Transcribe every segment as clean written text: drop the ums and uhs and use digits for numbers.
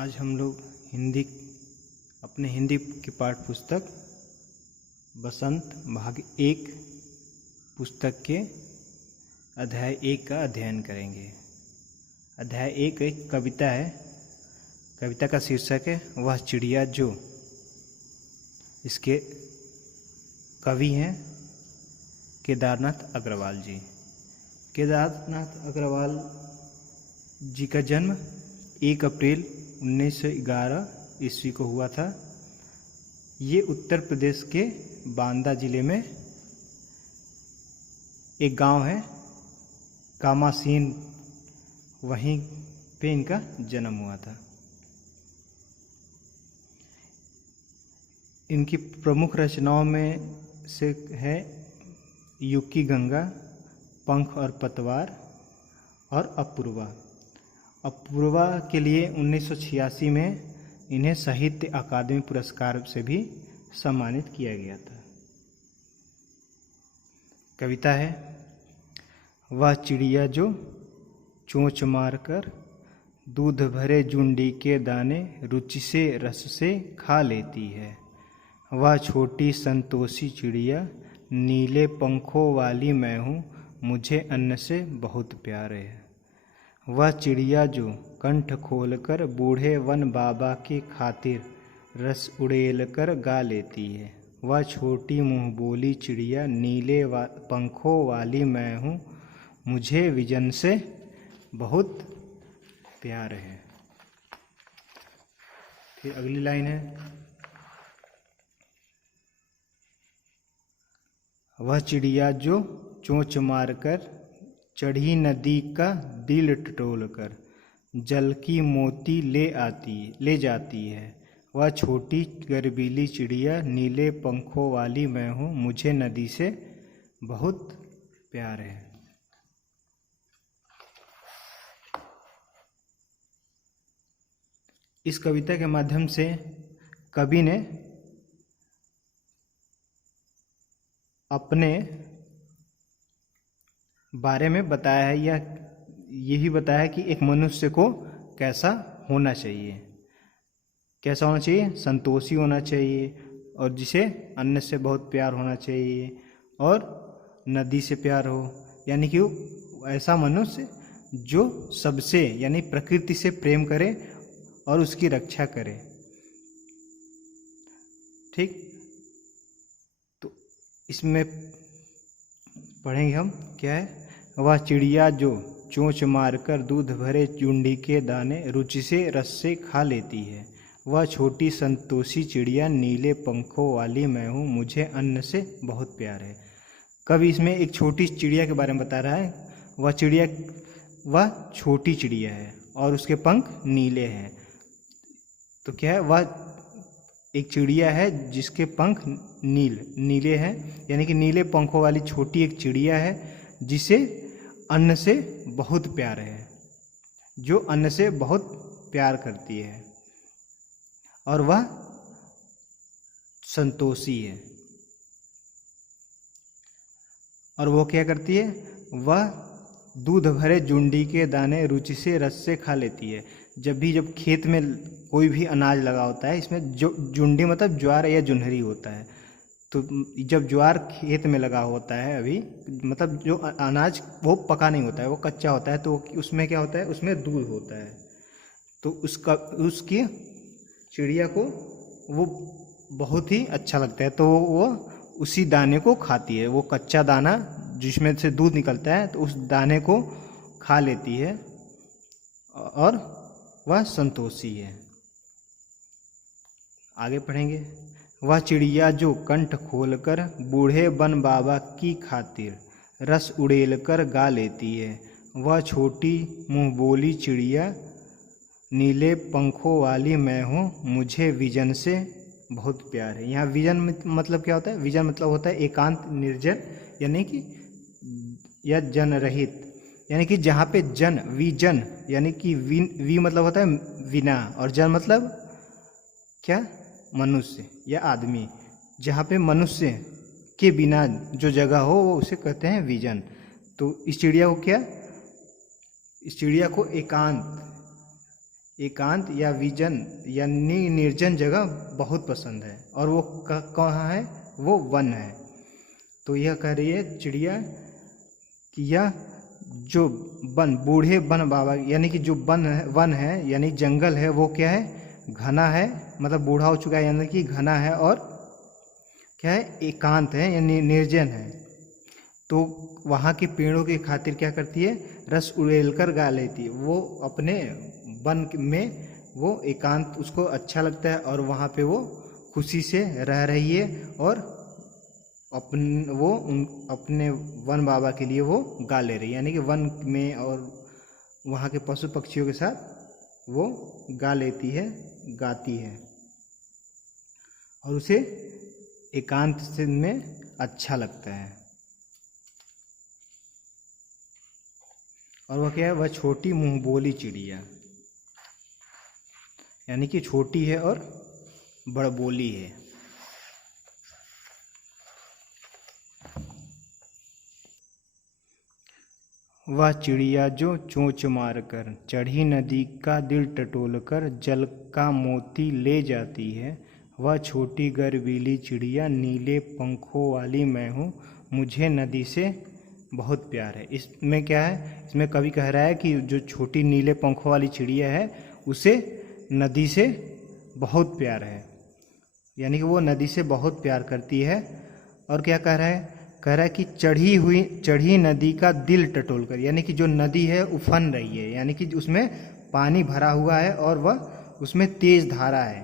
आज हम लोग अपने हिंदी की पाठ्य पुस्तक बसंत भाग 1 पुस्तक के अध्याय 1 का अध्ययन करेंगे। अध्याय 1 एक कविता है। कविता का शीर्षक है वह चिड़िया जो। इसके कवि हैं केदारनाथ अग्रवाल जी। केदारनाथ अग्रवाल जी का जन्म 1 अप्रैल 1911 ईस्वी को हुआ था। ये उत्तर प्रदेश के बांदा जिले में एक गांव है कामासीन, वहीं पे इनका जन्म हुआ था। इनकी प्रमुख रचनाओं में से है युग की गंगा, पंख और पतवार और अपूर्वा। अपूर्वा के लिए 1986 में इन्हें साहित्य अकादमी पुरस्कार से भी सम्मानित किया गया था। कविता है वह चिड़िया जो चोंच मारकर दूध भरे जुंडी के दाने रुचि से रस से खा लेती है। वह छोटी संतोषी चिड़िया नीले पंखों वाली मैं हूँ, मुझे अन्न से बहुत प्यार है। वह चिड़िया जो कंठ खोलकर बूढ़े वन बाबा की खातिर रस उड़ेल कर गा लेती है। वह छोटी मुँह बोली चिड़िया नीले पंखों वाली मैं हूँ, मुझे विजन से बहुत प्यार है। फिर अगली लाइन है वह चिड़िया जो चोंच मारकर चढ़ी नदी का दिल टटोल कर जल की मोती ले जाती है। वह छोटी गर्वीली चिड़िया नीले पंखों वाली मैं हूँ, मुझे नदी से बहुत प्यार है। इस कविता के माध्यम से कवि ने अपने बारे में बताया है, या यही बताया है कि एक मनुष्य को कैसा होना चाहिए। कैसा होना चाहिए? संतोषी होना चाहिए, और जिसे अन्न से बहुत प्यार होना चाहिए, और नदी से प्यार हो। यानी कि ऐसा मनुष्य जो सबसे यानी प्रकृति से प्रेम करे और उसकी रक्षा करे। ठीक, तो इसमें पढ़ेंगे हम क्या है। वह चिड़िया जो चोंच मारकर दूध भरे चुंडी के दाने रुचि से रस से खा लेती है। वह छोटी संतोषी चिड़िया नीले पंखों वाली मैं हूँ, मुझे अन्न से बहुत प्यार है। कवि इसमें एक छोटी चिड़िया के बारे में बता रहा है। वह छोटी चिड़िया है और उसके पंख नीले हैं। तो क्या है? वह एक चिड़िया है जिसके पंख नीले हैं, यानी कि नीले पंखों वाली छोटी एक चिड़िया है जिसे अन्न से बहुत प्यार है, जो अन्न से बहुत प्यार करती है, और वह संतोषी है। और वो क्या करती है? वह दूध भरे जुंडी के दाने रुचि से रस से खा लेती है। जब खेत में कोई भी अनाज लगा होता है, इसमें जो जुंडी मतलब ज्वार या जुनहरी होता है, तो जब ज्वार खेत में लगा होता है अभी, मतलब जो अनाज वो पका नहीं होता है, वो कच्चा होता है, तो उसमें क्या होता है? उसमें दूध होता है। तो उसकी चिड़िया को वो बहुत ही अच्छा लगता है, तो वो उसी दाने को खाती है। वो कच्चा दाना जिसमें से दूध निकलता है, तो उस दाने को खा लेती है, और वह संतोषी है। आगे पढ़ेंगे। वह चिड़िया जो कंठ खोलकर बूढ़े वन बाबा की खातिर रस उड़ेल कर गा लेती है। वह छोटी मुँह बोली चिड़िया नीले पंखों वाली मैं हूँ, मुझे विजन से बहुत प्यार है। यहाँ विजन मतलब क्या होता है? विजन मतलब होता है एकांत, निर्जन, यानी कि या जन रहित, यानी कि जहाँ पे विजन, यानी कि वी मतलब होता है विना, और जन मतलब क्या? मनुष्य या आदमी। जहाँ पे मनुष्य के बिना जो जगह हो वो उसे कहते हैं विजन। तो इस चिड़िया को एकांत एकांत या विजन यानी निर्जन जगह बहुत पसंद है, और वो कहाँ है? वो वन है। तो यह कह रही है चिड़िया कि यह जो वन, बूढ़े वन बाबा यानी कि जो वन है यानी जंगल है, वो क्या है? घना है, मतलब बूढ़ा हो चुका है यानी कि घना है, और क्या है? एकांत है यानी निर्जन है। तो वहाँ के पेड़ों की खातिर क्या करती है? रस उड़ेलकर गा लेती है। वो अपने वन में वो एकांत उसको अच्छा लगता है, और वहाँ पे वो खुशी से रह रही है, और अपने वन बाबा के लिए वो गा ले रही है, यानी कि वन में और वहाँ के पशु पक्षियों के साथ वो गा लेती है, गाती है, और उसे एकांत से में अच्छा लगता है। और वह क्या है? वह छोटी मुंह बोली चिड़िया, यानी कि छोटी है और बड़बोली है। वह चिड़िया जो चोंच मारकर चढ़ी नदी का दिल टटोलकर जल का मोती ले जाती है, वह छोटी गर्वीली चिड़िया नीले पंखों वाली मैं हूँ, मुझे नदी से बहुत प्यार है। इसमें क्या है? इसमें कवि कह रहा है कि जो छोटी नीले पंखों वाली चिड़िया है उसे नदी से बहुत प्यार है, यानी कि वो नदी से बहुत प्यार करती है। और क्या कह रहा है? कह रहा है कि चढ़ी नदी का दिल टटोल कर, यानी कि जो नदी है उफन रही है, यानी कि उसमें पानी भरा हुआ है और वह उसमें तेज धारा है।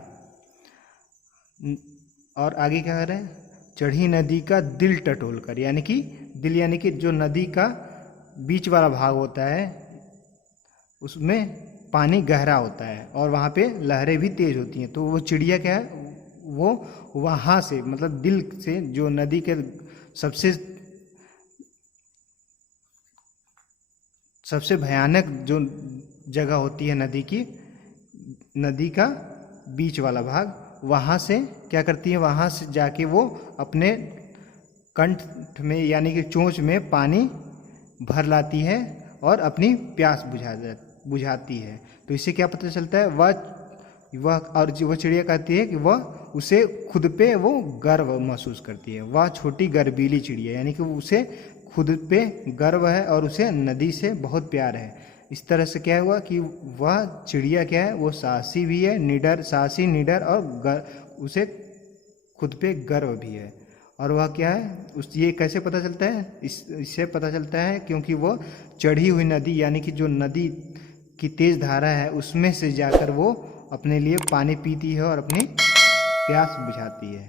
और आगे क्या कह रहे हैं? चढ़ी नदी का दिल टटोल कर, यानी कि दिल यानी कि जो नदी का बीच वाला भाग होता है उसमें पानी गहरा होता है और वहाँ पे लहरें भी तेज होती हैं। तो वो चिड़िया क्या है? वो वहाँ से मतलब दिल से, जो नदी के सबसे भयानक जो जगह होती है नदी की, नदी का बीच वाला भाग, वहाँ से क्या करती है? वहाँ से जाके वो अपने कंठ में यानी कि चोंच में पानी भर लाती है और अपनी प्यास बुझाती है। तो इससे क्या पता चलता है? वह चिड़िया कहती है कि वह उसे खुद पे वो गर्व महसूस करती है। वह छोटी गर्वीली चिड़िया, यानी कि उसे खुद पे गर्व है और उसे नदी से बहुत प्यार है। इस तरह से क्या हुआ कि वह चिड़िया क्या है? वो साहसी भी है, साहसी, निडर, और उसे खुद पे गर्व भी है। और वह क्या है? ये कैसे पता चलता है? इससे पता चलता है क्योंकि वो चढ़ी हुई नदी यानी कि जो नदी की तेज धारा है उसमें से जाकर वो अपने लिए पानी पीती है और अपनी प्यास बुझाती है।